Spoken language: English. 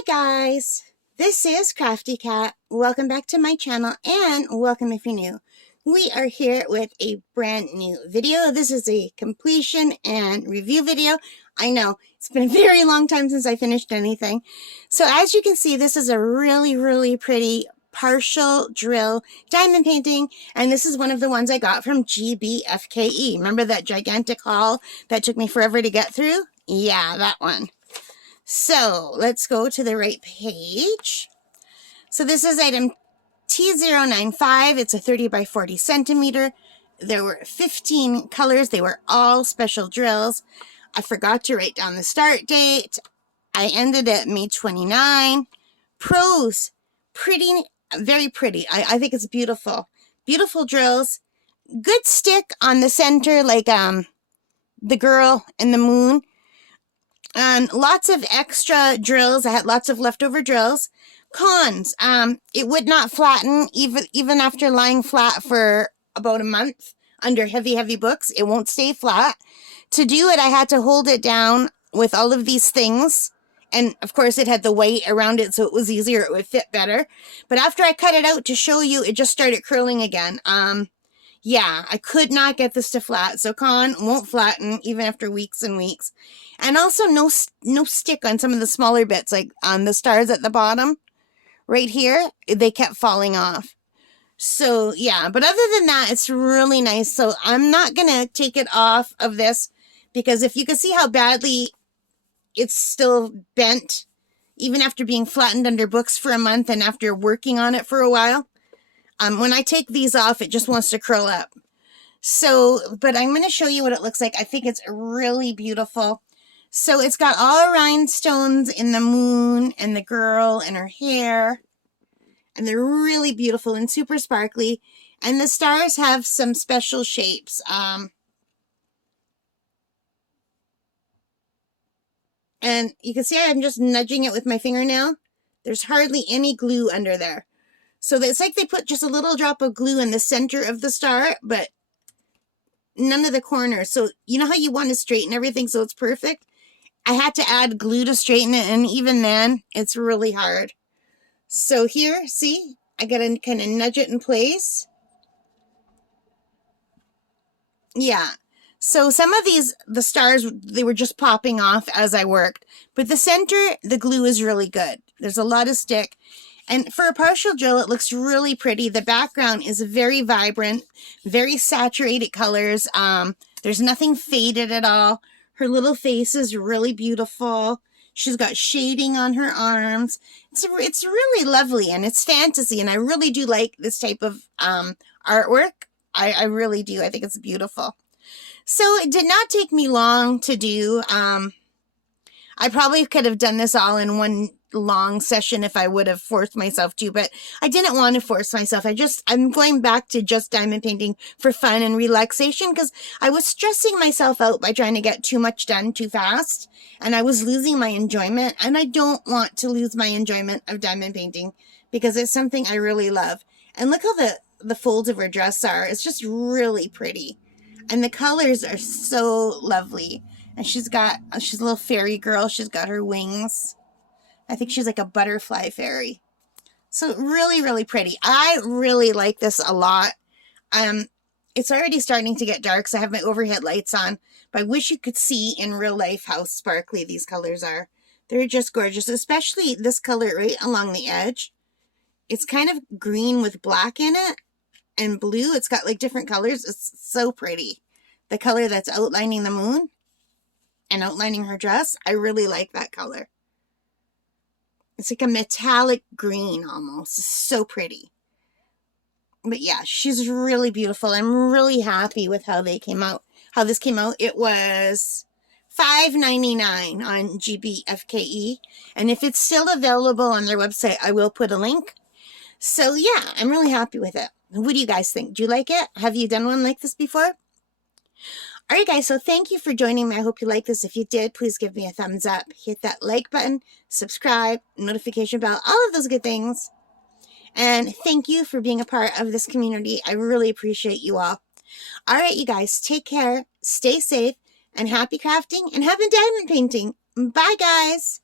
Hi guys, this is Crafty Cat. Welcome back to my channel and welcome if you're new. We are here with a brand new video. This is a completion and review video. I know it's been a very long time since I finished anything. So as you can see, this is a really pretty partial drill diamond painting, and this is one of the ones I got from GBFKE. Remember that gigantic haul that took me forever to get through? Yeah, that one. So let's go to the right page. So this is item T095. It's a 30 by 40 centimeter. There were 15 colors. They were all special drills. I forgot to write down the start date. I ended at May 29. Prose, pretty, very pretty. I think it's beautiful. Beautiful drills. Good stick on the center, like the girl in the moon. And lots of extra drills. I had lots of leftover drills. Cons, it would not flatten even after lying flat for about a month under heavy books. It won't stay flat. To do it, I had to hold it down with all of these things. And of course it had the weight around it, so it was easier. It would fit better. But after I cut it out to show you, it just started curling again. Yeah, I could not get this to flat. So con, won't flatten even after weeks and weeks. And also no stick on some of the smaller bits, like on the stars at the bottom. Right here, they kept falling off. So yeah, but other than that, it's really nice. So I'm not going to take it off of this because if you can see how badly it's still bent, even after being flattened under books for a month and after working on it for a while. When I take these off, it just wants to curl up. So, but I'm going to show you what it looks like. I think it's really beautiful. So it's got all rhinestones in the moon and the girl and her hair. And they're really beautiful and super sparkly. And the stars have some special shapes. And you can see I'm just nudging it with my fingernail. There's hardly any glue under there. So it's like they put just a little drop of glue in the center of the star, but none of the corners. So you know how you want to straighten everything so it's perfect? I had to add glue to straighten it, and even then, it's really hard. So here, see? I got to kind of nudge it in place. Yeah. So some of these, the stars, they were just popping off as I worked. But the center, the glue is really good. There's a lot of stick. And for a partial drill, it looks really pretty. The background is very vibrant, very saturated colors. There's nothing faded at all. Her little face is really beautiful. She's got shading on her arms. It's really lovely, and it's fantasy, and I really do like this type of artwork. I really do. I think it's beautiful. So it did not take me long to do. I probably could have done this all in one long session if I would have forced myself to, but I didn't want to force myself. I'm going back to just diamond painting for fun and relaxation because I was stressing myself out by trying to get too much done too fast, and I was losing my enjoyment, and I don't want to lose my enjoyment of diamond painting because it's something I really love. And look how the folds of her dress are. It's just really pretty, and the colors are so lovely. And she's a little fairy girl. She's got her wings. I think she's like a butterfly fairy. So really pretty. I really like this a lot. It's already starting to get dark, so I have my overhead lights on. But I wish you could see in real life how sparkly these colors are. They're just gorgeous, especially this color right along the edge. It's kind of green with black in it and blue. It's got like different colors. It's so pretty. The color that's outlining the moon and outlining her dress, I really like that color. It's like a metallic green almost. It's so pretty. But yeah, she's really beautiful. I'm really happy with how they came out. How this came out. It was $5.99 on GBFKE. And if it's still available on their website, I will put a link. So yeah, I'm really happy with it. What do you guys think? Do you like it? Have you done one like this before? Alright guys, so thank you for joining me. I hope you like this. If you did, please give me a thumbs up. Hit that like button, subscribe, notification bell, all of those good things. And thank you for being a part of this community. I really appreciate you all. Alright you guys, take care, stay safe, and happy crafting and happy diamond painting. Bye guys!